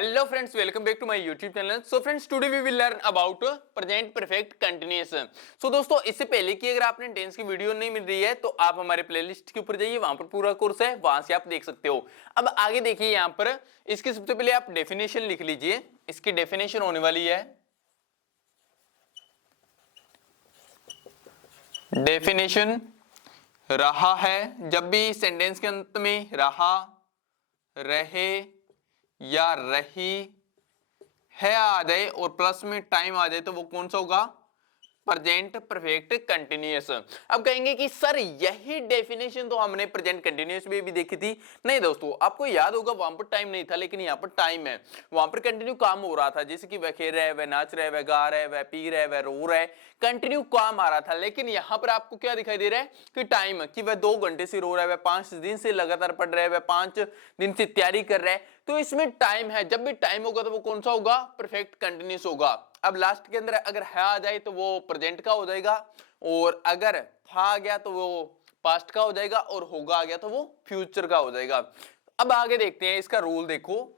Hello friends, welcome back to my YouTube channel. So friends, today we will learn about present perfect continuous. So दोस्तों, इससे पहले कि अगर आपने tense की वीडियो नहीं मिल रही है तो आप हमारे प्लेलिस्ट के ऊपर जाइए, वहां पर पूरा कोर्स है, वहां से आप देख सकते हो। अब आगे देखिए, यहाँ पर इसकी सबसे पहले आप डेफिनेशन लिख लीजिए। इसकी डेफिनेशन होने वाली है, डेफिनेशन रहा है। जब भी सेंटेंस के अंत में रहा, रहे या रही है आ जाए और प्लस में टाइम आ जाए तो वो कौन सा होगा? Present perfect continuous. अब कहेंगे कि सर यही डेफिनेशन तो हमने प्रेजेंट कंटिन्यूअस में भी देखी थी। नहीं दोस्तों, आपको याद होगा वहां पर टाइम नहीं था, लेकिन यहाँ पर टाइम है। वहां पर कंटिन्यू काम हो रहा था, जैसे कि वह खेल रहा है, वह नाच रहा है, वह गा रहा है, वह पी रहा है, वह रो रहा है, कंटिन्यू काम आ रहा था। लेकिन यहाँ पर आपको क्या दिखाई दे रहा है कि टाइम, कि वह 2 घंटे से रो रहा है, वह 5 दिन से लगातार पढ़ रहा है, वह 5 दिन से तैयारी कर रहा है। तो इसमें टाइम है। जब भी टाइम होगा तो वो कौन सा होगा? परफेक्ट कंटिन्यूअस होगा। अब लास्ट के अंदर अगर है आ जाए तो वो प्रेजेंट का हो जाएगा, और अगर था आ गया तो वो पास्ट का हो जाएगा, और होगा आ गया तो वो फ्यूचर का हो जाएगा। अब आगे देखते हैं इसका रूल। देखो,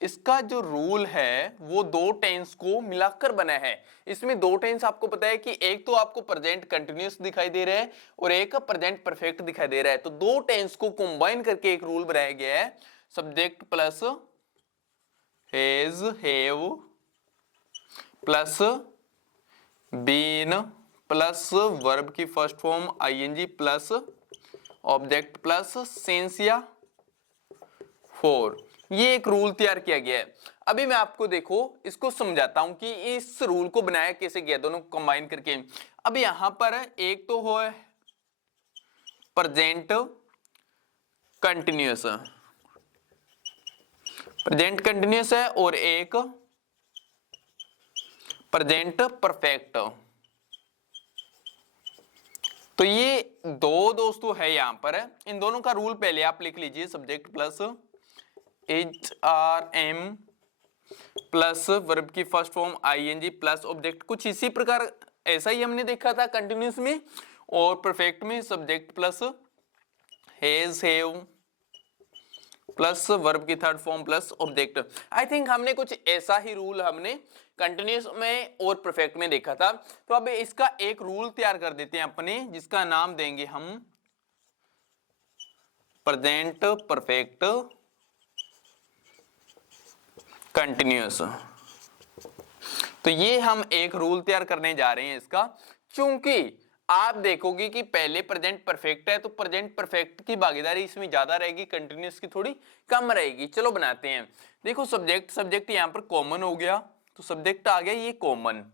इसका जो रूल है वो 2 टेंस को मिलाकर बना है। इसमें 2 टेंस आपको पता है कि एक तो आपको प्रेजेंट कंटिन्यूअस दिखाई दे रहा है और एक प्रेजेंट परफेक्ट दिखाई दे रहा है। तो 2 टेंस को कंबाइन करके एक रूल बनाया गया है, subject plus has have plus been plus verb की first form ING plus object plus since या फोर। ये एक रूल तैयार किया गया है। अभी मैं आपको देखो इसको समझाता हूं कि इस रूल को बनाया कैसे गया, दोनों कंबाइन करके। अब यहां पर एक तो हो प्रेजेंट कंटिन्यूअस, प्रेजेंट कंटिन्यूअस है, और एक प्रेजेंट परफेक्ट। तो ये दो दोस्तों है यहां पर। इन दोनों का रूल पहले आप लिख लीजिए, subject plus H R M plus verb की first form ING plus object. कुछ इसी प्रकार ऐसा ही हमने देखा था कंटिन्यूअस में, और परफेक्ट में subject plus has have plus verb की third form plus object. I think हमने कुछ ऐसा ही रूल हमने कंटिन्यूअस में और परफेक्ट में देखा था। तो अब इसका एक रूल तैयार कर देते हैं अपने, जिसका नाम देंगे हम प्रेजेंट परफेक्ट कंटिन्यूअस। तो ये हम एक रूल तैयार करने जा रहे हैं इसका, क्योंकि आप देखोगे कि पहले प्रेजेंट परफेक्ट है तो प्रेजेंट परफेक्ट की भागीदारी इसमें ज्यादा रहेगी, कंटिन्यूअस की थोड़ी कम रहेगी। चलो बनाते हैं। देखो, सब्जेक्ट सब्जेक्ट यहां पर कॉमन हो गया, तो सब्जेक्ट आ गया ये कॉमन।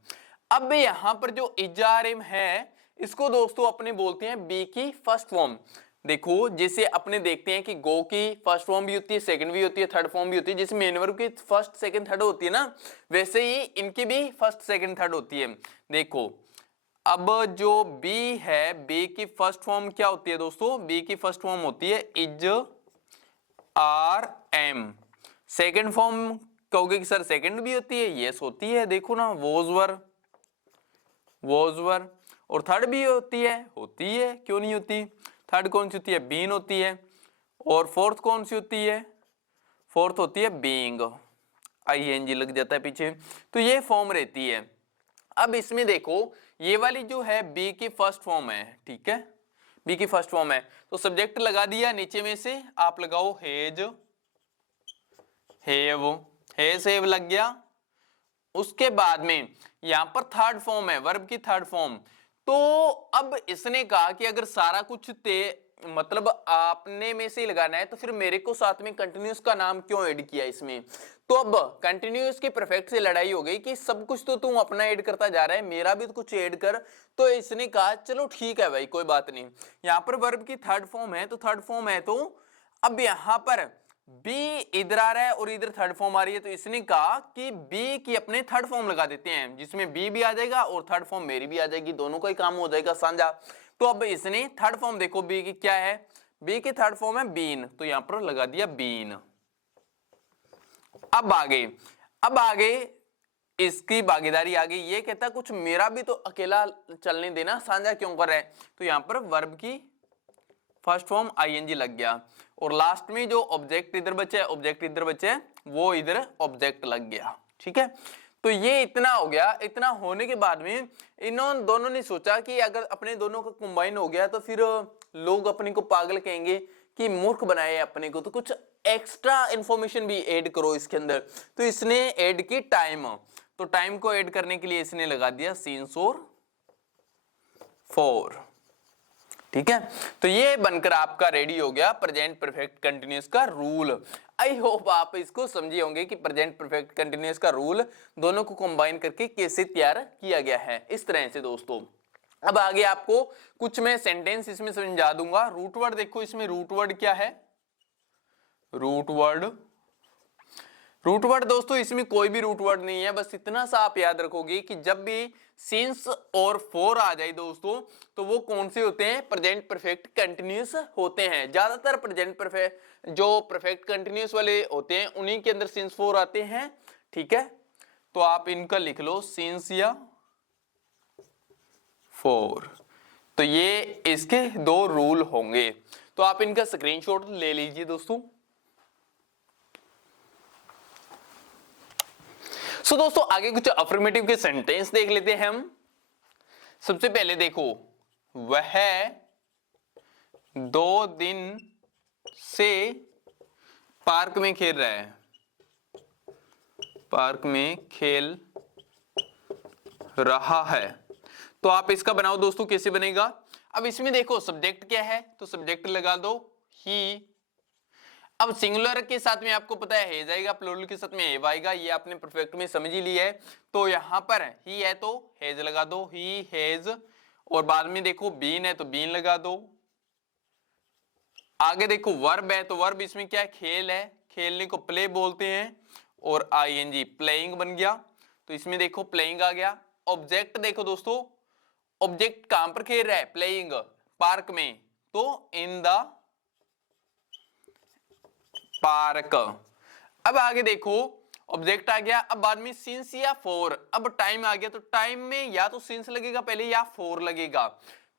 अब यहां पर जो इजारिम है, इसको दोस्तों अपने बोलते हैं बी की फर्स्ट फॉर्म। देखो, जैसे अपने देखते हैं कि गो की फर्स्ट फॉर्म भी होती है, सेकंड भी होती है, थर्ड फॉर्म भी होती है। जैसे मेन वर्ब की फर्स्ट सेकंड थर्ड होती है ना, वैसे ही इनकी भी फर्स्ट सेकंड थर्ड होती है। देखो, अब जो बी है, बी की फर्स्ट फॉर्म क्या होती है दोस्तों? बी की फर्स्ट फॉर्म होती है is are am. Second form कहोगे कि सर सेकंड भी होती है? यस होती है। देखो ना, वोजवर वोजवर। और थर्ड भी होती है, क्यों नहीं होती? थर्ड कौन सी होती है? बीन होती है। और फोर्थ कौन सी होती है? फोर्थ होती है बीइंग, आईएनजी लग जाता है पीछे। तो ये फॉर्म रहती है। अब इसमें देखो, ये वाली जो है बी की फर्स्ट फॉर्म है, ठीक है, बी की फर्स्ट फॉर्म है। तो सब्जेक्ट लगा दिया, नीचे में से आप लगाओ हैज हैव, हैज हैव लग गया। उसके बाद में यहां पर थर्ड फॉर्म है, वर्ब की थर्ड फॉर्म। तो अब इसने कहा कि अगर सारा कुछ मतलब आपने में से ही लगाना है, तो फिर मेरे को साथ में कंटिन्यूअस का नाम क्यों ऐड किया इसमें? तो अब कंटिन्यूअस की परफेक्ट से लड़ाई हो गई कि सब कुछ तो तू अपना ऐड करता जा रहा है, मेरा भी तो कुछ ऐड कर। तो इसने कहा चलो ठीक है भाई, कोई बात नहीं। यहां पर वर्ब की थर्ड फॉर्म है, तो थर्ड फॉर्म है, तो अब यहां पर बी इधर आ रहा है और इधर थर्ड फॉर्म आ रही है, तो इसने कहा कि बी की अपने थर्ड फॉर्म लगा देते हैं, जिसमें बी भी आ जाएगा और थर्ड फॉर्म मेरी भी आ जाएगी, दोनों का ही काम हो जाएगा साझा। तो अब इसने थर्ड फॉर्म देखो बी की क्या है, बी की थर्ड फॉर्म है बीन, तो यहां पर लगा दिया बीन। अब आगे इसकी भागीदारी आ गई। ये कहता कुछ मेरा भी तो अकेला चलने देना, साझा क्यों कर रहा है? तो यहां पर वर्ब की फर्स्ट फॉर्म आईएनजी लग गया, और लास्ट में जो ऑब्जेक्ट इधर बचे, ऑब्जेक्ट इधर बचे वो इधर ऑब्जेक्ट लग गया। ठीक है, तो ये इतना हो गया। इतना होने के बाद में इन्होंने दोनों ने सोचा कि अगर अपने दोनों का कंबाइन हो गया तो फिर लोग अपने को पागल कहेंगे कि मूर्ख बनाए अपने को, तो कुछ एक्स्ट्रा इंफॉर्मेशन भी ऐड करो इसके अंदर। तो इसने ऐड की टाइम, तो टाइम को ऐड करने के लिए इसने लगा दिया सिंस और फॉर। ठीक है, तो ये बनकर आपका रेडी हो गया प्रेजेंट परफेक्ट कंटिन्यूअस का रूल। आई होप आप इसको समझे होंगे कि प्रेजेंट परफेक्ट कंटिन्यूअस का रूल दोनों को कंबाइन करके कैसे तैयार किया गया है, इस तरह से दोस्तों। अब आगे आपको कुछ मैं सेंटेंस इसमें समझा दूंगा। रूट वर्ड देखो, इसमें रूट वर्ड क्या है, रूट वर्ड। रूट वर्ड दोस्तों इसमें कोई भी रूट वर्ड नहीं है, बस इतना सा आप याद रखोगे कि जब भी सिंस और फॉर आ जाए दोस्तों तो वो कौन से होते हैं, प्रेजेंट परफेक्ट कंटिन्यूअस होते हैं। ज्यादातर प्रेजेंट परफेक्ट जो परफेक्ट कंटिन्यूअस वाले होते हैं उन्हीं के अंदर सिंस फॉर आते हैं। ठीक है, तो आप इनका लिख लो सिंस या फॉर। तो ये इसके दो रूल होंगे, तो आप इनका स्क्रीनशॉट ले लीजिए दोस्तों। सो दोस्तों आगे कुछ अफर्मेटिव के सेंटेंस देख लेते हैं हम। सबसे पहले देखो, वह 2 दिन से पार्क में खेल रहा है, पार्क में खेल रहा है। तो आप इसका बनाओ दोस्तों, कैसे बनेगा। अब इसमें देखो सब्जेक्ट क्या है, तो सब्जेक्ट लगा दो ही। अब सिंगुलर के साथ में आपको पता है हेज आएगा, प्लूरल के साथ में हेव आएगा, ये आपने परफेक्ट में समझ ही लिया है। तो यहां पर ही है तो हेज लगा दो, ही हेज, और बाद में देखो बीन है तो बीन लगा दो। आगे देखो वर्ब है, तो वर्ब इसमें क्या है, खेल है, खेलने को प्ले बोलते हैं, और आईएनजी प्लेइंग बन गया, तो इसमें देखो प्लेइंग आ गया। ऑब्जेक्ट देखो दोस्तों, ऑब्जेक्ट कहां पर खेल रहा है, प्लेइंग पार्क में, तो इन द पार्क। अब आगे देखो ऑब्जेक्ट आ गया, अब बाद में सिंस या फॉर। अब टाइम आ गया, तो टाइम में या तो सिंस लगेगा पहले या फॉर लगेगा।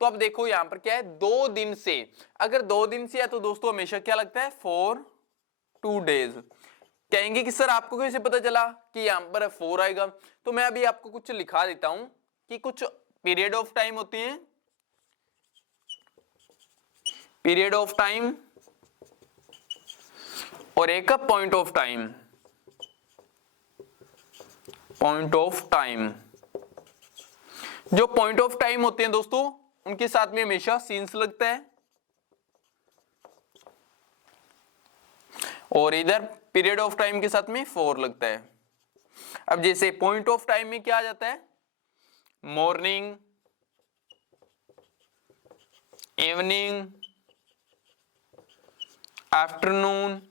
तो अब देखो यहां पर क्या है, 2 दिन से, अगर 2 दिन से है तो दोस्तों हमेशा क्या लगता है, फॉर 2 डेज। कहेंगे कि सर आपको कैसे पता चला कि यहां पर 4 आएगा, तो मैं अभी आपको कुछ लिखा देता हूं कि कुछ पीरियड ऑफ टाइम होते हैं, पीरियड ऑफ टाइम, और एक point of time, point of time. जो पॉइंट ऑफ टाइम होते हैं दोस्तों उनके साथ में हमेशा सिंस लगता है, और इधर पीरियड ऑफ टाइम के साथ में फॉर लगता है। अब जैसे पॉइंट ऑफ टाइम में क्या आ जाता है, morning, evening, afternoon,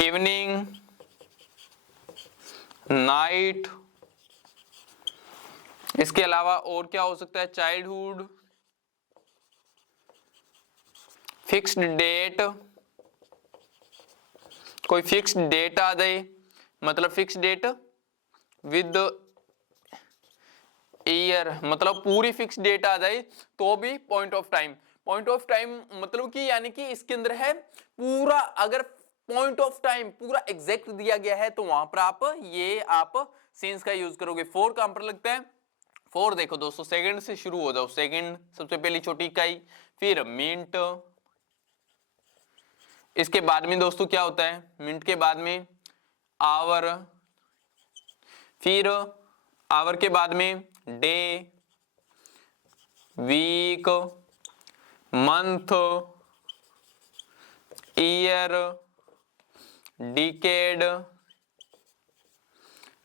evening, night. इसके अलावा और क्या हो सकता है, चाइल्डहुड, फिक्स्ड डेट, कोई फिक्स्ड डेट आ जाए, मतलब फिक्स्ड डेट विद ईयर, मतलब पूरी फिक्स्ड डेट आ जाए तो भी point of time. Point of time मतलब कि यानी कि इसके अंदर है पूरा, अगर पॉइंट ऑफ टाइम पूरा एग्जैक्ट दिया गया है तो वहां पर आप सिंस का यूज करोगे। फॉर कहां पर लगता है, फॉर देखो दोस्तों सेकंड से शुरू हो जाओ, सेकंड सबसे पहली छोटी इकाई, फिर मिनट, इसके बाद में दोस्तों क्या होता है, मिनट के बाद में आवर, फिर आवर के बाद में day, week, month, year, decade,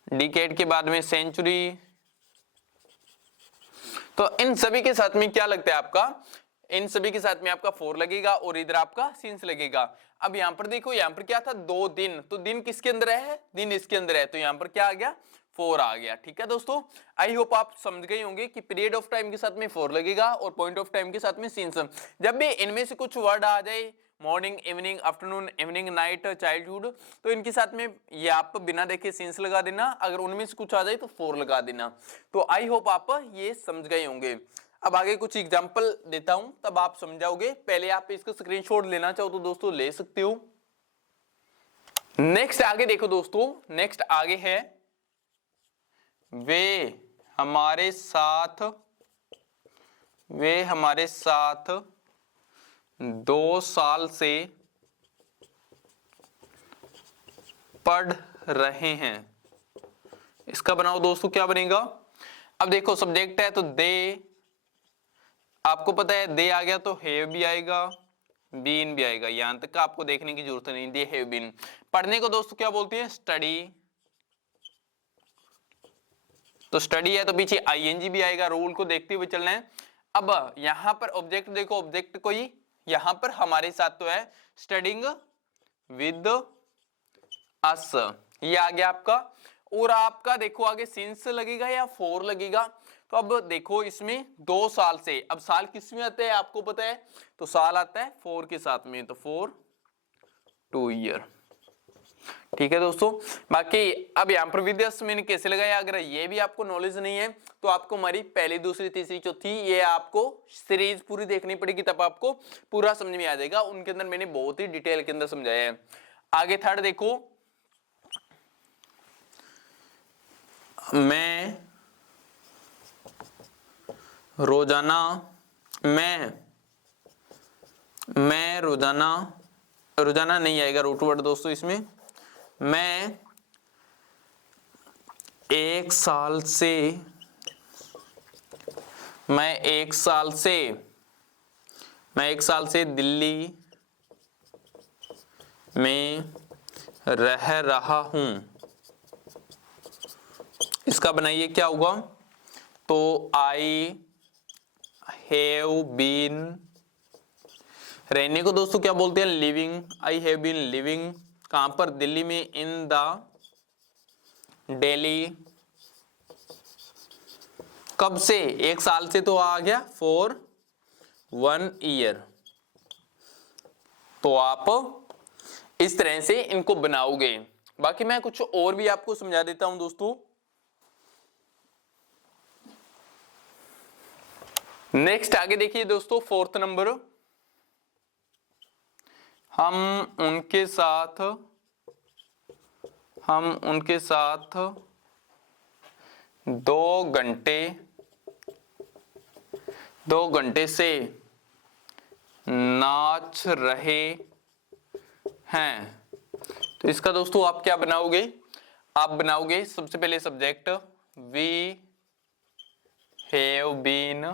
decade के बाद में सेंचुरी। तो इन सभी के साथ में क्या लगता है आपका, इन सभी के साथ में आपका फॉर लगेगा और इधर आपका सिंस लगेगा। अब यहां पर देखो, यहां पर क्या था, 2 दिन, तो दिन किसके अंदर है, दिन इसके अंदर है, तो यहां पर क्या आ गया, फॉर आ गया। ठीक है दोस्तों, आई होप आप समझ गए होंगे कि पीरियड ऑफ टाइम के साथ में फॉर लगेगा और पॉइंट ऑफ टाइम के साथ में सिंस। जब भी इनमें से कुछ वर्ड आ जाए, morning, evening, afternoon, evening, night, childhood, तो इनके साथ में ये आप बिना देखे सिंस लगा देना, अगर उनमें से कुछ आ जाए तो फॉर लगा देना। तो आई होप आप ये समझ गए होंगे। अब आगे कुछ एग्जांपल देता हूं तब आप समझाओगे, पहले आप इसका स्क्रीनशॉट लेना चाहो तो दोस्तों ले सकते हो। नेक्स्ट आगे देखो दोस्तों, नेक्स्ट आगे है हमारे साथ वे हमारे साथ 2 साल से पढ़ रहे हैं। इसका बनाओ दोस्तों, क्या बनेगा? अब देखो सब्जेक्ट है तो दे, आपको पता है दे आ गया तो हैव भी आएगा, बीन भी आएगा। यहां तक का आपको देखने की जरूरत नहीं, दे हैव बीन। पढ़ने को दोस्तों क्या बोलते हैं? स्टडी। तो स्टडी है तो पीछे आईएनजी भी आएगा, रूल को देखते हुए चलना है। अब यहां पर ऑब्जेक्ट देखो, ऑब्जेक्ट कोई यहां पर हमारे साथ तो है स्टडिंग विद अस, ये आ गया आपका। और आपका देखो आगे सिंस लगेगा या फॉर लगेगा। तो अब देखो इसमें 2 साल से, अब साल किस में आता है आपको पता है, तो साल आता है फॉर के साथ में, तो फॉर 2 ईयर। ठीक है दोस्तों। बाकी अब यहां पर विदेश मैंने कैसे लगाया, अगर ये भी आपको नॉलेज नहीं है तो आपको हमारी पहली, दूसरी, तीसरी, चौथी ये आपको सीरीज पूरी देखनी पड़ेगी, तब आपको पूरा समझ में आ जाएगा। उनके अंदर मैंने बहुत ही डिटेल के अंदर समझाया है। आगे थर्ड देखो, मैं रोजाना रोजाना नहीं आएगा रूट वर्ड दोस्तों इसमें। मैं 1 साल से दिल्ली में रह रहा हूं। इसका बनाइए क्या होगा, तो आई हैव बीन, रहने को दोस्तों क्या बोलते हैं? Living. I have been living कहां पर? दिल्ली में, इन द दिल्ली। कब से? 1 साल से तो आ गया, फॉर 1 ईयर। तो आप इस तरह से इनको बनाओगे। बाकी मैं कुछ और भी आपको समझा देता हूं दोस्तों। नेक्स्ट आगे देखिए दोस्तों, 4th नंबर, हम उनके साथ 2 घंटे से नाच रहे हैं। तो इसका दोस्तों आप क्या बनाओगे? आप बनाओगे सबसे पहले subject we have been,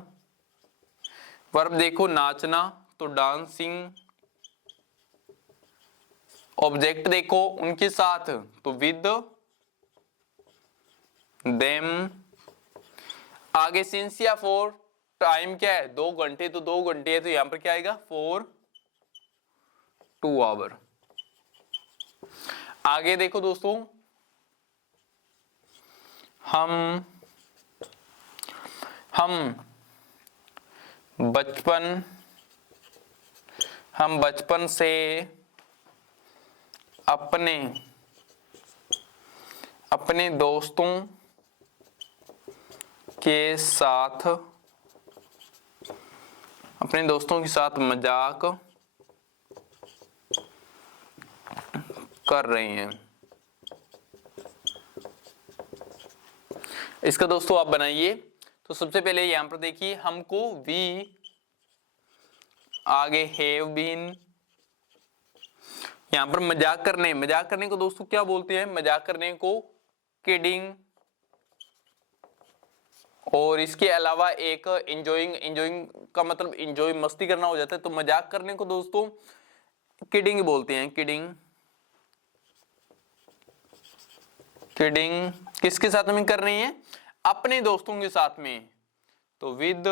verb देखो नाचना तो डांसिंग, ऑब्जेक्ट देखो उनके साथ तो विद देम, आगे सिंस या फॉर, टाइम क्या है 2 घंटे, तो 2 घंटे है तो यहां पर क्या आएगा, फॉर 2 आवर। आगे देखो दोस्तों, हम बचपन से अपने दोस्तों के साथ मजाक कर रहे हैं। इसका दोस्तों आप बनाइए। तो सबसे पहले यहां पर देखिए, हमको वी, आगे हैव बीन, यहां पर मजाक करने को दोस्तों क्या बोलते हैं? मजाक करने को किडिंग, और इसके अलावा एक एंजॉइंग का मतलब एंजॉय, मस्ती करना हो जाता है। तो मजाक करने को दोस्तों किडिंग बोलते हैं, किडिंग। किसके साथ में कर रही है? अपने दोस्तों के साथ में, तो विद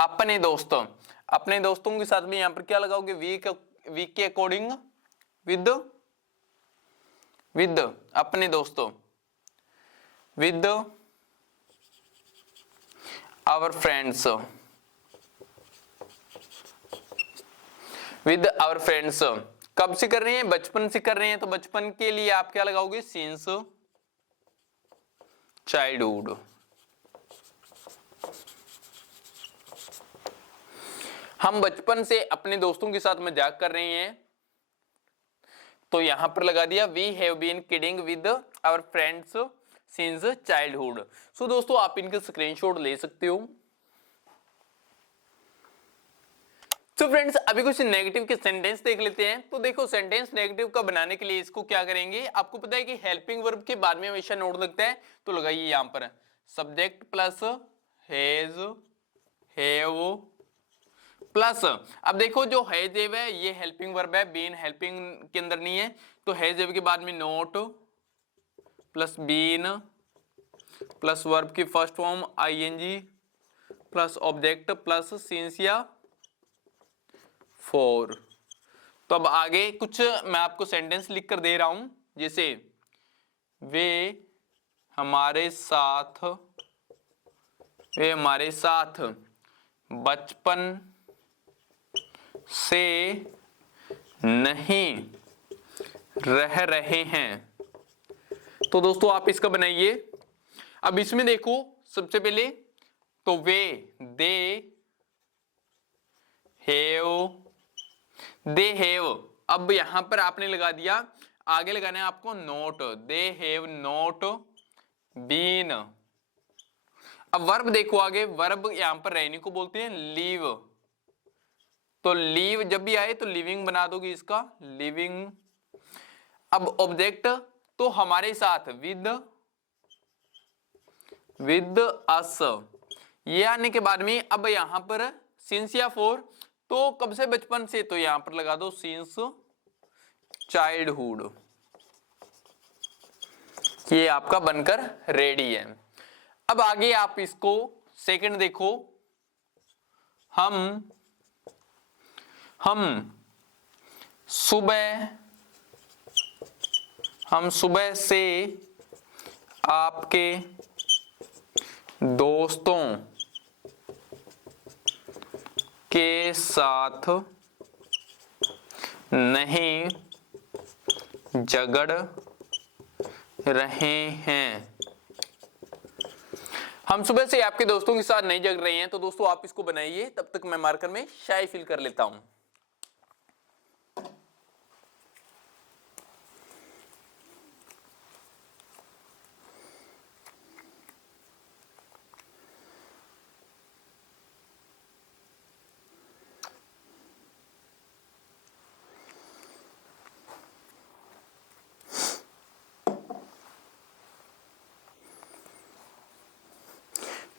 अपने दोस्तों के साथ में यहां पर क्या लगाओगे? वीक के अकॉर्डिंग विद अपने दोस्तों, विद आवर फ्रेंड्स, कब से कर रहे हैं? बचपन से कर रहे हैं, तो बचपन के लिए आप क्या लगाओगे? Since childhood. हम बचपन से अपने दोस्तों के साथ मजाक कर रहे हैं, तो यहां पर लगा दिया we have been kidding with our friends since childhood. So दोस्तों आप इनके स्क्रीनशॉट ले सकते हो। तो फ्रेंड्स अभी कुछ नेगेटिव के सेंटेंस देख लेते हैं। तो देखो सेंटेंस नेगेटिव का बनाने के लिए इसको क्या करेंगे, आपको पता है कि हेल्पिंग वर्ब के बाद में हमेशा नोट लगता है, तो लगाइए यहां पर subject plus has have plus. अब देखो जो हैज हैव है ये हेल्पिंग वर्ब है, बीन हेल्पिंग के अंदर नहीं है, तो हैज हैव के बाद में not plus been plus verb की first form ING plus object plus since या फॉर। तो अब आगे कुछ मैं आपको सेंटेंस लिख कर दे रहा हूं, जैसे वे हमारे साथ बचपन से नहीं रह रहे हैं। तो दोस्तों आप इसका बनाइए। अब इसमें देखो सबसे पहले तो वे दे हैव, अब यहां पर आपने लगा दिया, आगे लगाना है आपको not, they have not been. अब वर्ब देखो आगे, वर्ब यहां पर रहने को बोलते हैं लीव, तो लीव जब भी आए तो लिविंग बना दोगे इसका लिविंग। अब ऑब्जेक्ट तो हमारे साथ विद अस, ये आने के बाद में अब यहां पर सिंस या फॉर, तो कब से बचपन से, तो यहां पर लगा दो सिंस चाइल्डहुड। ये आपका बनकर रेडी है। अब आगे आप इसको सेकंड देखो, हम सुबह से आपके दोस्तों के साथ नहीं झगड़ रहे हैं। हम सुबह से आपके दोस्तों के साथ नहीं झगड़ रहे हैं, तो दोस्तों आप इसको बनाइए, तब तक मैं मार्कर में शाई फिल कर लेता हूं।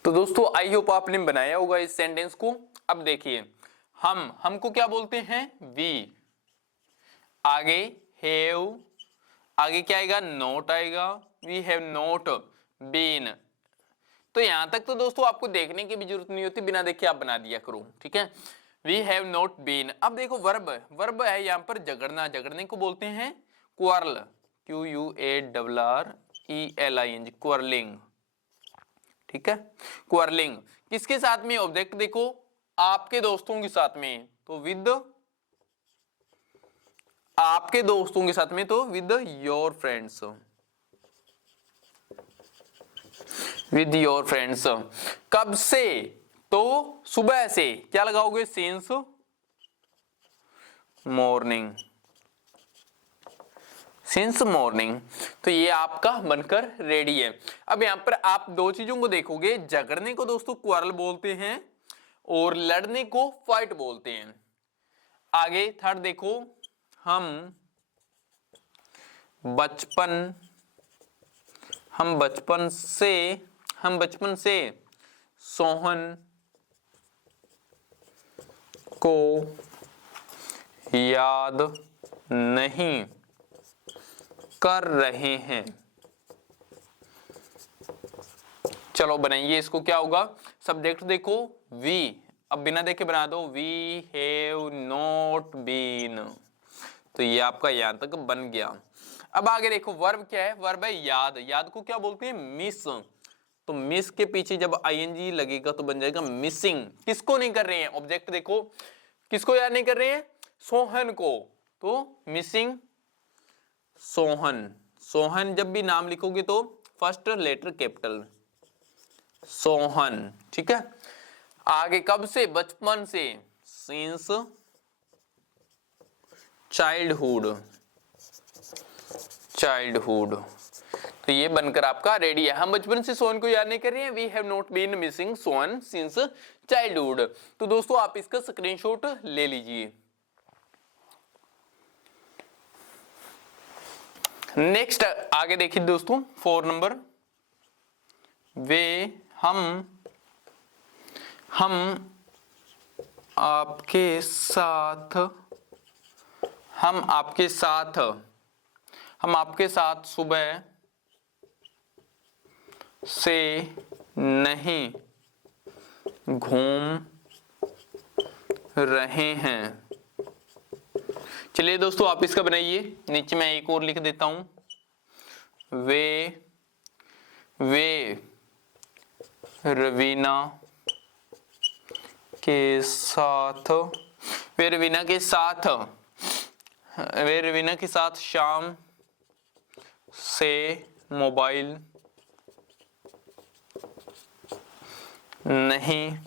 तो दोस्तों आई होप आपने बनाया होगा इस सेंटेंस को। अब देखिए हमको क्या बोलते हैं, वी, आगे हैव, आगे क्या आएगा, नोट आएगा, वी हैव नोट बीन। तो यहां तक तो दोस्तों आपको देखने की भी जरूरत नहीं होती, बिना देखे आप बना दिया करो, ठीक है। We have not been. अब देखो वर्ब है यहां पर झगड़ना, झगड़ने को बोलते हैं क्वारल, QUARRELING, क्वारलिंग, ठीक है, क्वारलिंग। किसके साथ में, ऑब्जेक्ट देखो आपके दोस्तों के साथ में, तो विद आपके दोस्तों के साथ में, तो with your friends, with your friends. कब से, तो सुबह से, क्या लगाओगे, सिंस मॉर्निंग, सिंस मॉर्निंग। तो ये आपका बनकर रेडी है। अब यहां पर आप दो चीजों को देखोगे, झगड़ने को दोस्तों क्वारल बोलते हैं और लड़ने को फाइट बोलते हैं। आगे थर्ड देखो, हम बचपन से सोहन को याद नहीं कर रहे हैं। चलो बनाइए इसको, क्या होगा, सब्जेक्ट देखो वी, अब बिना देखे बना दो, वी हैव नॉट बीन। तो ये आपका यहां तक बन गया। अब आगे देखो वर्ब क्या है, वर्ब है याद, याद को क्या बोलते हैं, मिस। तो मिस के पीछे जब आईएनजी लगेगा तो बन जाएगा मिसिंग। किसको नहीं कर रहे हैं, ऑब्जेक्ट देखो किसको याद नहीं कर रहे हैं, सोहन को, तो मिसिंग सोहन। सोहन जब भी नाम लिखोगे तो फर्स्ट लेटर कैपिटल, सोहन, ठीक है। आगे कब से, बचपन से, सिंस चाइल्डहुड, चाइल्डहुड। तो ये बनकर आपका रेडी है। हम बचपन से सोन को याद नहीं कर रहे हैं, we have not been missing son since childhood. तो दोस्तों आप इसका स्क्रीनशॉट ले लीजिए। नेक्स्ट आगे देखिए दोस्तों 4 नंबर, वे हम आपके साथ सुबह से नहीं घूम रहे हैं। चलिए दोस्तों आप इसका बनाइए। नीचे मैं एक और लिख देता हूं, वे रवीना के साथ शाम से मोबाइल नहीं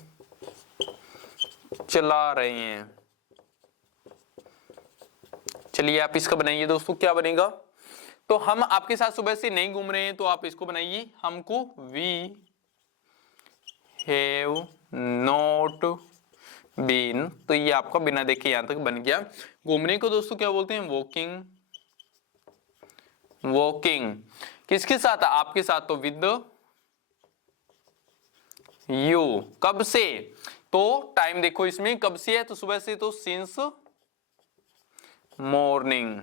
चला रहे हैं। चलिए आप इसका बनाइए दोस्तों, क्या बनेगा? तो हम आपके साथ सुबह से नहीं घूम रहे हैं, तो आप इसको बनाइए, हमको वी हैव नॉट बीन। तो ये आपका बिना देखे यहां तक बन गया। घूमने को दोस्तों क्या बोलते हैं? वॉकिंग। किसके साथ? आपके साथ, तो विद यू। कब से? तो टाइम देखो इसमें कब से है, तो सुबह से, तो सिंस मॉर्निंग।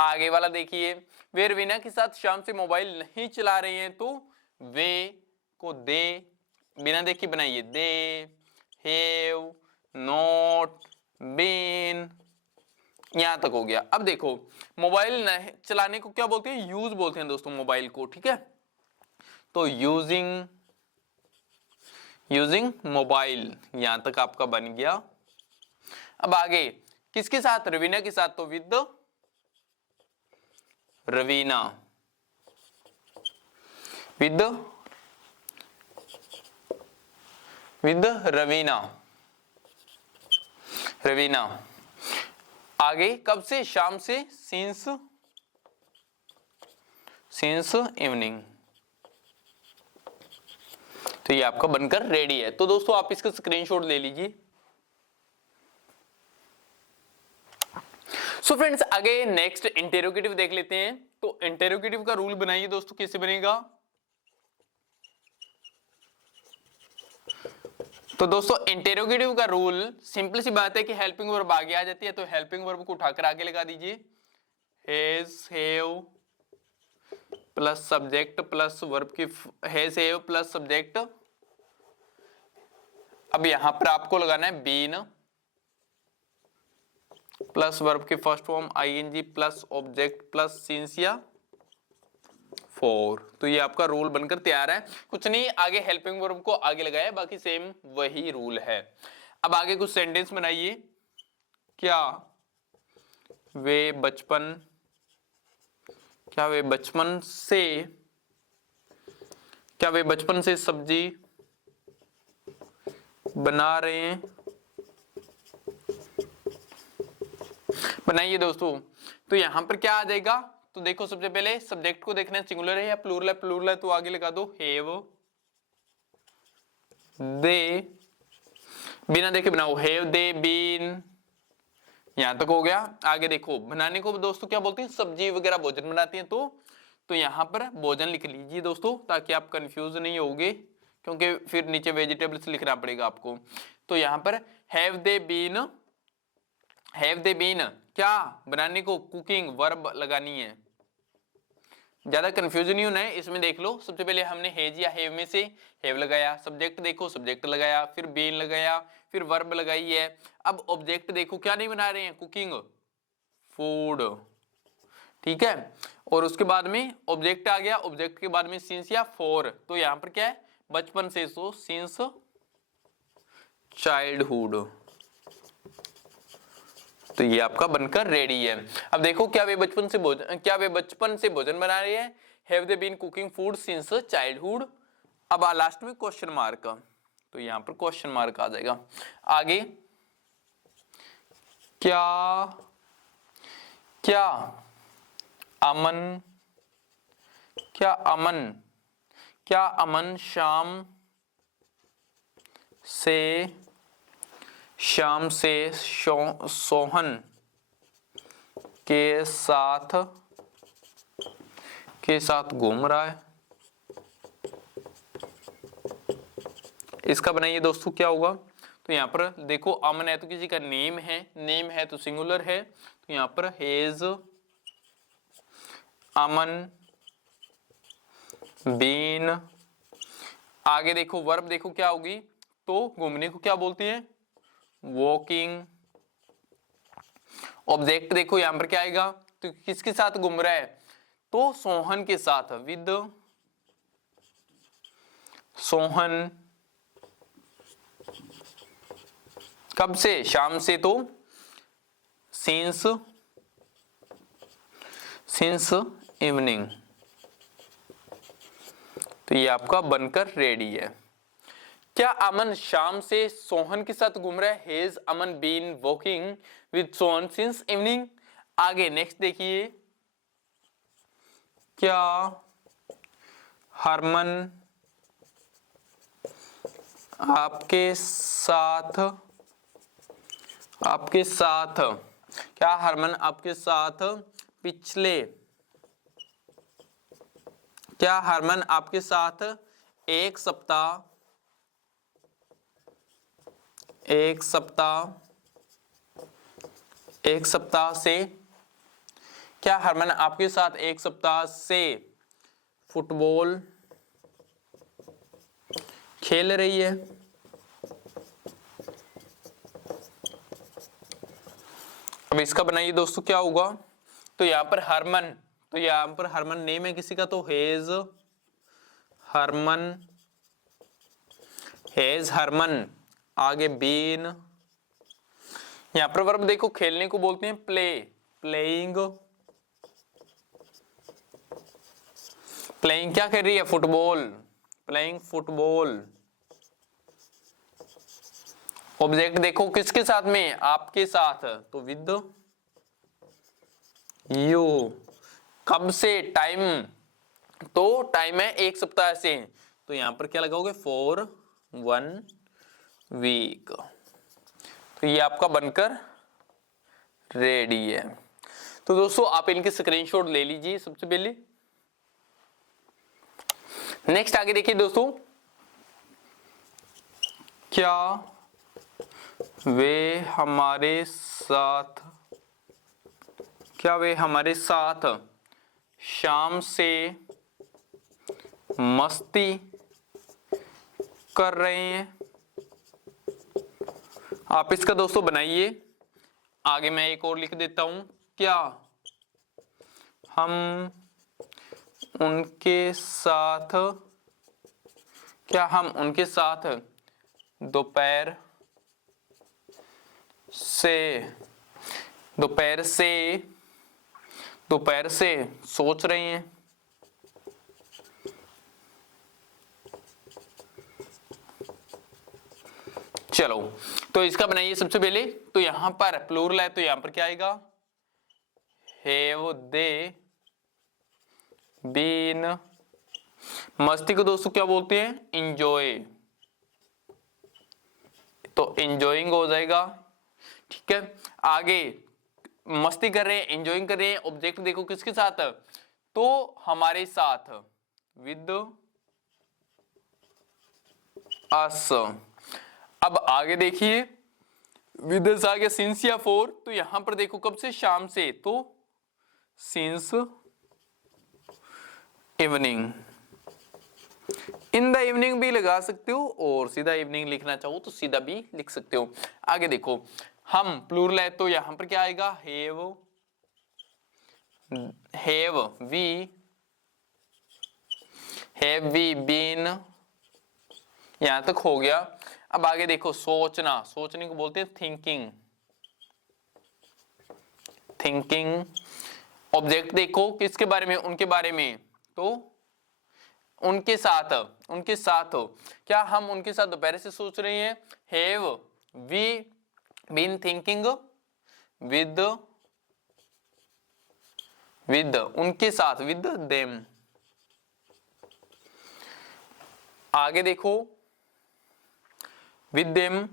आगे वाला देखिए, वे रवीना के साथ शाम से मोबाइल नहीं चला रहे हैं, तो वे को दे बिना देखे बनाइए, दे हैव नॉट बीन। यहां तक हो गया। अब देखो मोबाइल चलाने को क्या बोलते हैं? यूज बोलते हैं दोस्तों मोबाइल को, ठीक है। तो यूजिंग मोबाइल, यहां तक आपका बन गया। अब आगे किसके साथ? रवीना के साथ, तो विद रवीना। विद रवीना। आगे कब से? शाम से, सिंस इवनिंग। तो ये आपका बनकर रेडी है। तो दोस्तों आप इसका स्क्रीनशॉट ले लीजिए। सो फ्रेंड्स आगे नेक्स्ट इंटेरोगेटिव देख लेते हैं। तो इंटेरोगेटिव का रूल बनाइए दोस्तों, कैसे बनेगा? तो दोस्तों इंटेरोगेटिव का रूल सिंपल सी बात है कि हेल्पिंग वर्ब आगे आ जाती है, तो हेल्पिंग वर्ब को उठाकर आगे लगा दीजिए। Has have plus subject plus verb की, हैज हैव प्लस सब्जेक्ट। अब यहां पर आपको लगाना है बीन प्लस वर्ब की first form ING plus object plus since या फॉर। तो ये आपका रूल बनकर तैयार है। कुछ नहीं, आगे हेल्पिंग वर्ब को आगे लगाया, बाकी सेम वही रूल है। अब आगे कुछ सेंटेंस बनाइए। क्या वे बचपन से सब्जी बना रहे हैं? बनाइए दोस्तों। तो यहां पर क्या आ जाएगा? तो देखो सबसे पहले सब्जेक्ट को देखना है सिंगुलर है या प्लूरल है। प्लूरल है तो आगे लगा दो हैव, दे बिना देखे बनाओ, हैव दे बीन। यहां तक हो गया। आगे देखो बनाने को दोस्तों क्या बोलते हैं? सब्जी वगैरह भोजन बनाते हैं, तो यहां पर भोजन लिख लीजिए दोस्तों, ताकि आप कंफ्यूज नहीं होगे, क्योंकि फिर नीचे वेजिटेबल्स लिखना पड़ेगा आपको। तो यहां पर हैव दे बीन क्या बनाने को? कुकिंग वर्ब लगानी है। ज्यादा कंफ्यूजन नहीं होना है इसमें। देख लो सबसे पहले हमने हेज या हैव में से हैव लगाया, सब्जेक्ट देखो सब्जेक्ट लगाया, फिर बीन लगाया, फिर वर्ब लगाई है। अब ऑब्जेक्ट देखो क्या नहीं बना रहे हैं? कुकिंग फूड, ठीक है। और उसके बाद में ऑब्जेक्ट आ गया, ऑब्जेक्ट के बाद में सिंस या फॉर। तो यहां पर क्या है? बचपन से, सो सिंस चाइल्डहुड। तो ये आपका बनकर रेडी है। अब देखो क्या वे बचपन से भोजन बना रहे हैं? Have they been cooking food since childhood. अब लास्ट में क्वेश्चन मार्क, तो यहां पर क्वेश्चन मार्क आ जाएगा। आगे क्या अमन क्या अमन क्या अमन शाम से सोहन के साथ घूम रहा है? इसका बनाइए दोस्तों, क्या होगा? तो यहाँ पर देखो अमन है तो किसी का नेम है तो सिंगुलर है, तो यहाँ पर हेज अमन बीन। आगे देखो वर्ब देखो क्या होगी, तो घूमने को क्या बोलते हैं? वॉकिंग। ऑब्जेक्ट देखो यहां पर क्या आएगा, तो किसके साथ घूम रहा है? तो सोहन के साथ, विद सोहन। कब से? शाम से, तो सिंस इवनिंग। तो ये आपका बनकर रेडी है। क्या अमन शाम से सोहन के साथ घूम रहा है? Has Aman been walking with Sohan since evening. आगे नेक्स्ट देखिए, क्या हरमन आपके साथ क्या हरमन आपके साथ क्या हरमन आपके साथ एक सप्ताह से क्या हरमन आपके साथ एक सप्ताह से फुटबॉल खेल रही है? अब इसका बनाइए दोस्तों, क्या होगा? तो यहां पर हरमन नेम है किसी का, तो हेज हरमन। आगे बीन। यहां पर वर्ब देखो खेलने को बोलते हैं प्लेइंग क्या कर रही है? Playing football. ऑब्जेक्ट देखो किसके साथ में? आपके साथ, तो विद यू। कब से? टाइम, तो टाइम है एक सप्ताह से, तो यहां पर क्या लगाओगे? For 1 week. तो ये आपका बनकर रेडी है। तो दोस्तों आप इनके स्क्रीनशॉट ले लीजिए सबसे पहले। नेक्स्ट आगे देखिए दोस्तों, क्या वे हमारे साथ शाम से मस्ती कर रहे हैं? आप इसका दोस्तों बनाइए। आगे मैं एक और लिख देता हूं, क्या हम उनके साथ दोपहर से सोच रहे हैं? चलो तो इसका बनाइए सबसे पहले। तो यहां पर प्लूरल है, तो यहां पर क्या आएगा? Have they been. मस्ती को दोस्तों क्या बोलते हैं? इंजॉय, तो इंजॉइंग हो जाएगा। ठीक है, आगे मस्ती कर रहे हैं, एंजॉइंग कर रहे हैं। ऑब्जेक्ट देखो किसके साथ? तो हमारे साथ, विद अस। अब आगे देखिए, विद अस आ गया सिंस या फॉर, तो यहां पर देखो कब से? शाम से, तो since evening. In the evening भी लगा सकते हो, और सीधा इवनिंग लिखना चाहो तो सीधा भी लिख सकते हो। आगे देखो, हम प्लूरल है तो यहां पर क्या आएगा? Have we been. यहां तक हो गया। अब आगे देखो, सोचने को बोलते हैं थिंकिंग। ऑब्जेक्ट देखो किसके बारे में? उनके बारे में, तो उनके साथ हो। क्या हम उनके साथ दोपहर से सोच रहे हैं? Have we been thinking with with उनके साथ, विद देम। आगे देखो विद देम,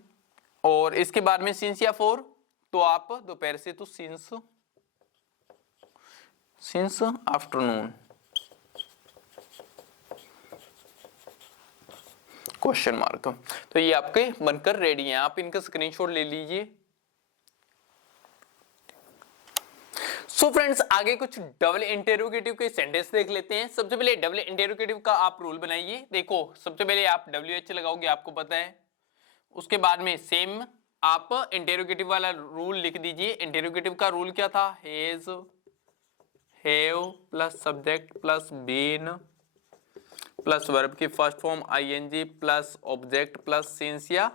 और इसके बाद में सिंस या फॉर, तो आप दोपहर से तो सिंस आफ्टरनून, क्वेश्चन मार्क। तो ये आपके बनकर रेडी हैं, आप इनका स्क्रीनशॉट ले लीजिए। सो फ्रेंड्स, आगे कुछ डबल इंटेरोगेटिव के सेंटेंस देख लेते हैं। सबसे पहले डबल इंटेरोगेटिव का आप रूल बनाइए। देखो सबसे पहले आप WH लगाओगे, आपको पता है। उसके बाद में सेम आप इंटेरोगेटिव वाला रूल लिख दीजिए। इंटेरोगेटिव का रूल क्या था? Has, have plus subject plus been plus verb की first form ING plus object plus since या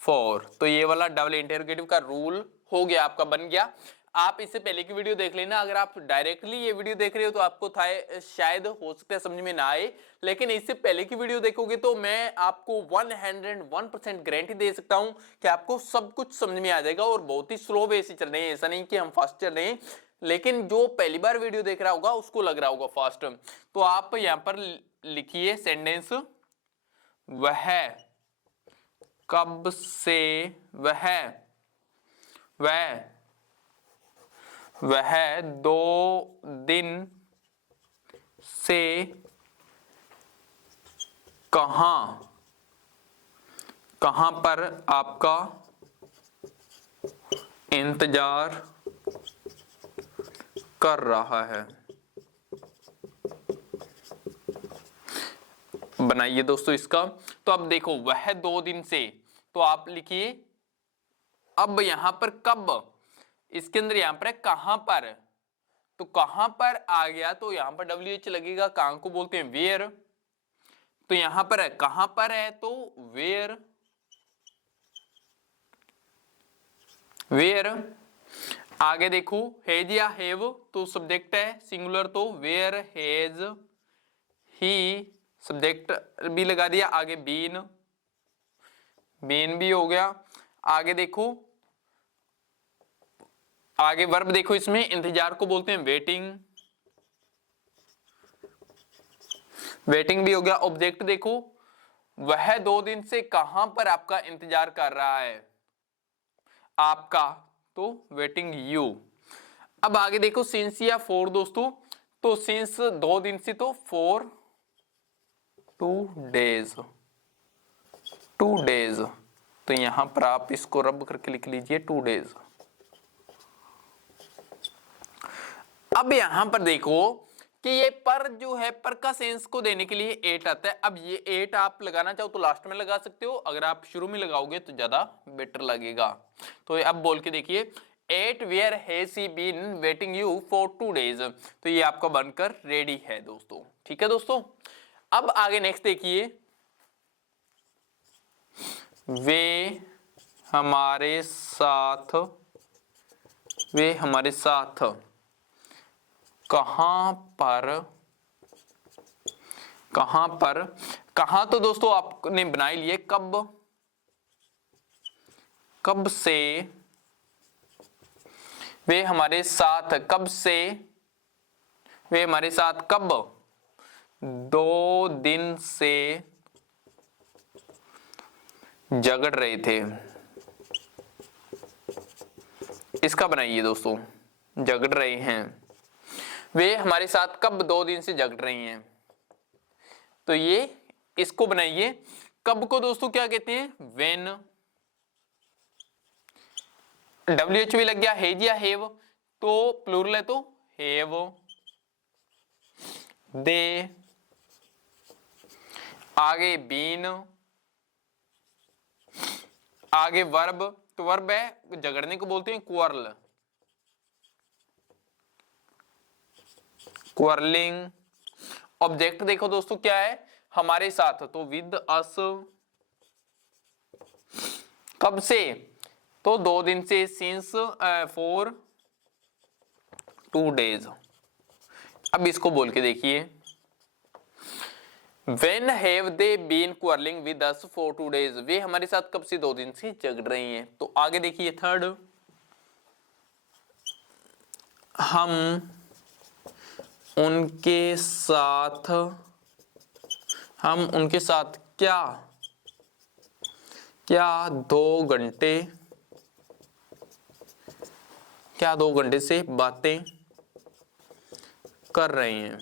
फॉर। तो ये वाला डबल इंटेरोगेटिव का रूल हो गया, आपका बन गया। आप इससे पहले की वीडियो देख लेना। अगर आप डायरेक्टली ये वीडियो देख रहे हो तो आपको था शायद हो सकता है समझ में ना आए, लेकिन इससे पहले की वीडियो देखोगे तो मैं आपको 101% गारंटी दे सकता हूं कि आपको सब कुछ समझ में आ जाएगा। और बहुत ही स्लो वे से चल रहे हैं, ऐसा नहीं कि हम फास्ट चल रहे हैं, लेकिन जो पहली बार वीडियो देख रहा होगा उसको लग रहा होगा फास्ट। तो आप यहां पर लिखिए सेंटेंस, वह कब से, वह 2 दिन से कहां पर आपका इंतजार कर रहा है। बनाइए दोस्तों इसका। तो अब देखो वह 2 दिन से, तो आप लिखिए अब यहां पर कब, इसके अंदर यहां पर है कहां पर, तो कहां पर आ गया तो यहां पर WH लगेगा। कहां को बोलते हैं? वेयर। तो यहां पर है कहां पर है तो वेयर, वेयर। आगे देखो हैज या हैव, तो सब्जेक्ट है सिंगुलर, तो वेयर हैज ही, सब्जेक्ट भी लगा दिया। आगे बीन, बीन भी हो गया। आगे देखो, आगे वर्ब देखो, इसमें इंतजार को बोलते हैं वेटिंग, वेटिंग भी हो गया। ऑब्जेक्ट देखो, वह 2 दिन से कहां पर आपका इंतजार कर रहा है, आपका, तो वेटिंग यू। अब आगे देखो सिंस या फॉर दोस्तों, तो सिंस 2 दिन से, तो फॉर 2 डेज, 2 डेज। तो यहां पर आप इसको रब करके लिख लीजिए 2 डेज। अब यहां पर देखो कि ये पर जो है, पर का सेंस को देने के लिए 8 आता है। अब ये 8 आप लगाना चाहो तो लास्ट में लगा सकते हो, अगर आप शुरू में लगाओगे तो ज्यादा बेटर लगेगा। तो अब बोल के देखिए 8 where has he been waiting you for 2 days. तो ये आपका बनकर रेडी है दोस्तों। ठीक है दोस्तों, अब आगे नेक्स्ट देखिए, वे हमारे साथ, वे हमारे साथ कहां पर, कहां पर, कहां तो दोस्तों आपने बना ही लिए, कब, कब से, वे हमारे साथ कब से, वे हमारे साथ कब 2 दिन से झगड़ रहे थे। इसका बनाइए दोस्तों, झगड़ रहे हैं, वे हमारे साथ कब 2 दिन से झगड़ रही हैं। तो ये इसको बनाइए। कब को दोस्तों क्या कहते हैं? व्हेन। WH भी लग गया, हेज या हेव, तो प्लूरल है तो हेव, दे। आगे बीन, आगे वर्ब, तो वर्ब है झगड़ने को बोलते हैं क्वारल, क्वारलिंग। ऑब्जेक्ट देखो दोस्तों क्या है? हमारे साथ, तो विद अस। कब से? तो 2 दिन से, सिंस फॉर 2 डेज। अब इसको बोल के देखिए, When have they been quarreling with us for 2 days? वे हमारे साथ कब से 2 दिन से झगड़ रही हैं। तो आगे देखिए थर्ड, हम उनके साथ क्या 2 घंटे से बातें कर रहे हैं।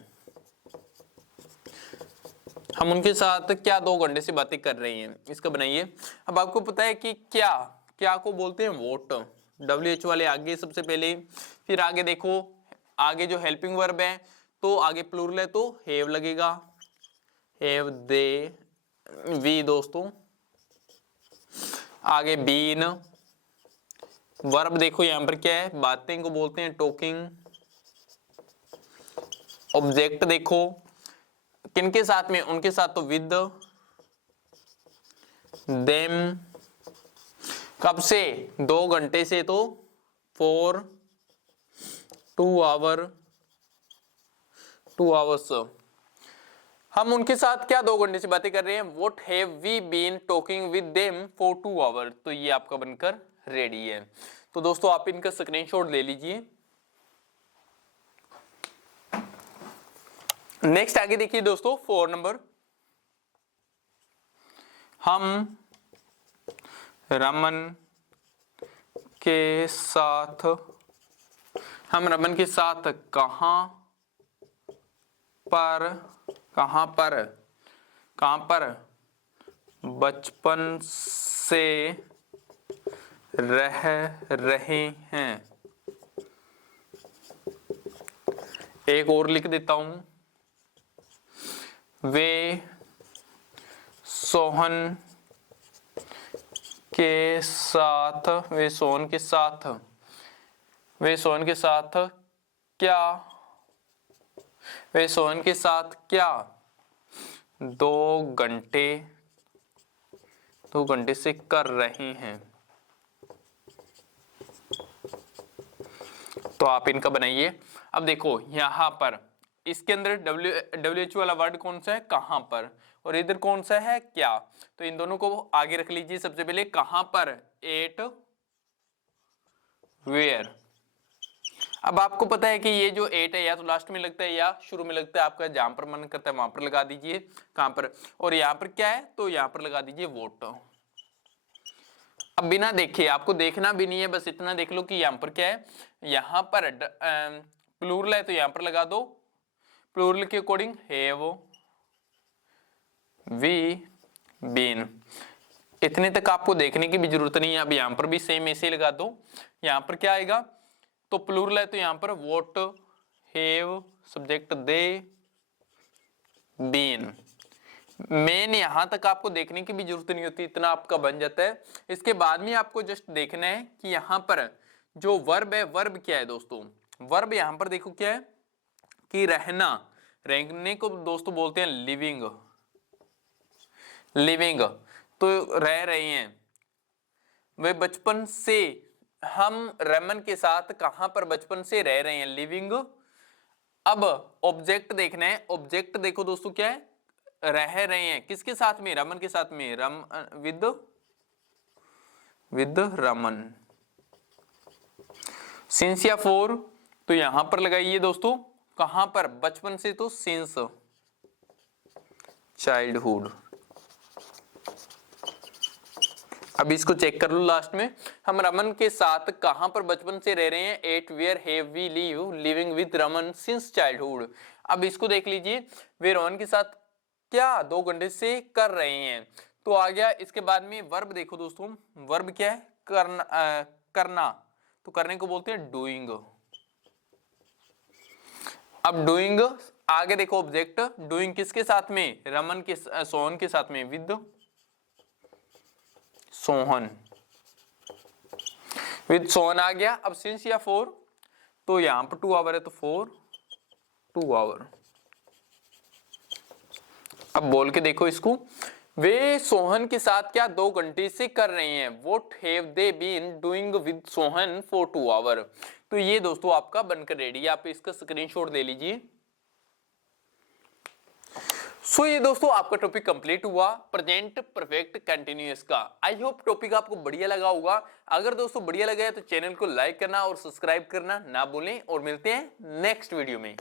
हम उनके साथ क्या 2 घंटे से बातें कर रही हैं, इसका बनाइए। अब आपको पता है कि क्या को बोलते हैं वोट, WH वाले आगे सबसे पहले, फिर आगे देखो आगे जो हेल्पिंग वर्ब है तो आगे प्लूरल है तो हैव लगेगा, हैव दे वी दोस्तों, आगे बीन, वर्ब देखो यहां पर क्या है, बातें को बोलते हैं टॉकिंग। ऑब्जेक्ट देखो किनके साथ में, उनके साथ तो विद देम, कब से 2 घंटे से तो फॉर 2 आवर्स। हम उनके साथ क्या 2 घंटे से बातें कर रहे हैं, what have we been talking with them for 2 hour. तो ये आपका बनकर रेडी है। तो दोस्तों आप इनका स्क्रीनशॉट ले लीजिए। नेक्स्ट आगे देखिए दोस्तों 4 नंबर, हम रमन के साथ कहां पर बचपन से रह रहे हैं। एक और लिख देता हूं, वे सोहन के साथ क्या 2 घंटे से कर रहे हैं। तो आप इनका बनाइए। अब देखो यहां पर इसके अंदर WH वाला वर्ड कौन सा है, कहां पर, और इधर कौन सा है, क्या। तो इन दोनों को आगे रख लीजिए। सबसे पहले कहां पर, एट वेयर। अब आपको पता है कि ये जो 8 है या तो लास्ट में लगता है या शुरू में लगता है, आपका जहां पर मन करता है वहां पर लगा दीजिए, कहां पर, और यहां पर क्या है तो यहां पर लगा दीजिए वोट। अब बिना देखे, आपको देखना भी नहीं है, बस इतना देख लो कि यहां पर क्या है, यहां पर प्लूरल है तो यहां पर लगा दो, प्लूरल के अकॉर्डिंग हैव वी बीन। इतने तक आपको देखने की भी जरूरत नहीं है। अब यहां पर भी सेम ऐसे लगा दो। यहां पर क्या आएगा, तो प्लूरल है तो यहां पर what have subject they been. Main यहां तक आपको देखने की भी जरूरत नहीं होती, इतना आपका बन जाता है। इसके बाद में आपको जस्ट देखना है कि यहां पर जो वर्ब है, वर्ब क्या है दोस्तों, वर्ब यहां पर देखो क्या है कि रहने को दोस्तों बोलते हैं लिविंग, तो रह रहे हैं। वे बचपन से, हम रमन के साथ कहां पर बचपन से रह रहे हैं, लिविंग। अब ऑब्जेक्ट देखना है, ऑब्जेक्ट देखो दोस्तों क्या है, रह रहे हैं किसके साथ में, रमन के साथ में, विद रमन। सिंस या फॉर तो यहां पर लगाइए दोस्तों, कहां पर, बचपन से तो सिंस चाइल्डहुड। अब इसको चेक कर लो लास्ट में, हम रमन के साथ कहां पर बचपन से रह रहे हैं, at where have we living with Raman since childhood. अब इसको देख लीजिए, वे रमन के साथ क्या 2 घंटे से कर रहे हैं, तो आ गया। इसके बाद में वर्ब देखो दोस्तों, वर्ब क्या है, करना, तो करने को बोलते हैं डूइंग। अब डूइंग आगे देखो, ऑब्जेक्ट डूइंग किसके साथ में, रमन के, सोहन के साथ में, विद सोहन, विद सोहन आ गया। अब सिंस या फॉर तो यहां पर 2 आवर है तो फॉर 2 आवर। अब बोल के देखो इसको, वे सोहन के साथ क्या 2 घंटे से कर रहे हैं, what have they been doing with Sohan for 2 hour. तो ये दोस्तों आपका बनकर रेडी है, आप इसका स्क्रीनशॉट ले लीजिए। सो ये दोस्तों आपका टॉपिक कंप्लीट हुआ प्रेजेंट परफेक्ट कंटिन्यूअस का। आई होप टॉपिक आपको बढ़िया लगा होगा। अगर दोस्तों बढ़िया लगा है तो चैनल को लाइक करना और सब्सक्राइब करना ना भूलें और मिलते हैं नेक्स्ट वीडियो में।